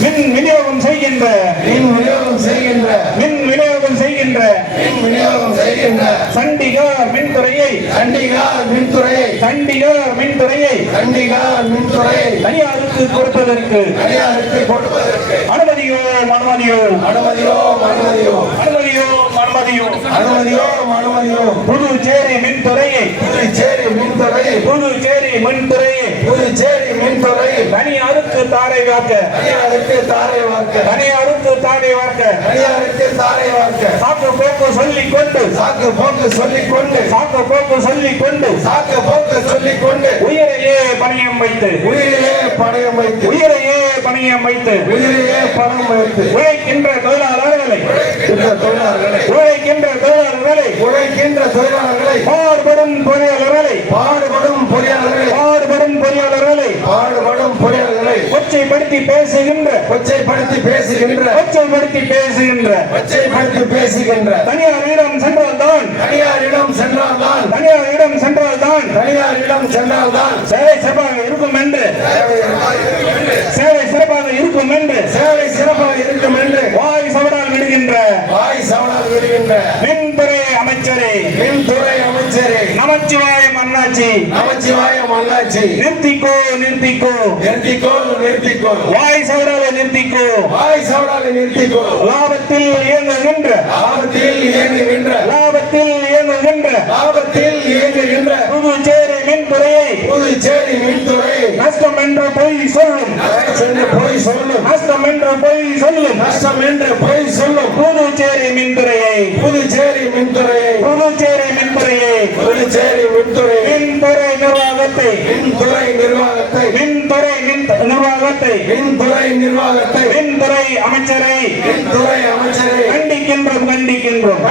மின் விநியோகம் செய்கின்ற சண்டிகார் மின்துறையை தனியாருக்கு கொடுப்பதற்கு அனுமதியோ புதுச்சேரி மின்துறையை தனியாருக்கு தாரை வார்க்க சாக்கு போக்கு சொல்லிக் கொண்டு உயிரையே பணயம் வைத்து உழைக்கின்ற தொழிலாளர்களை பாடுபடும் பொறியாளர்களை கொச்சைப்படுத்தி பேசுகின்ற தனியாரிடம் சென்றால்தான் சேவை சிறப்பாக இருக்கும் என்று வாய் சவடால் விடுகின்ற மின்துறை அமைச்சரே நமச்சிவாயம் அண்ணாச்சி நிறுத்திக்கோ வாய் சவடால நிறுத்திக்கோ லாபத்தில் இயங்குகின்ற புதுச்சேரி மின்துறையை நஷ்டம் என்று பொய் சொல்லும் புதுச்சேரி மின்துறையை மின்துறை நிர்வாகத்தை மின்துறை அமைச்சரை கண்டிக்கின்றோம்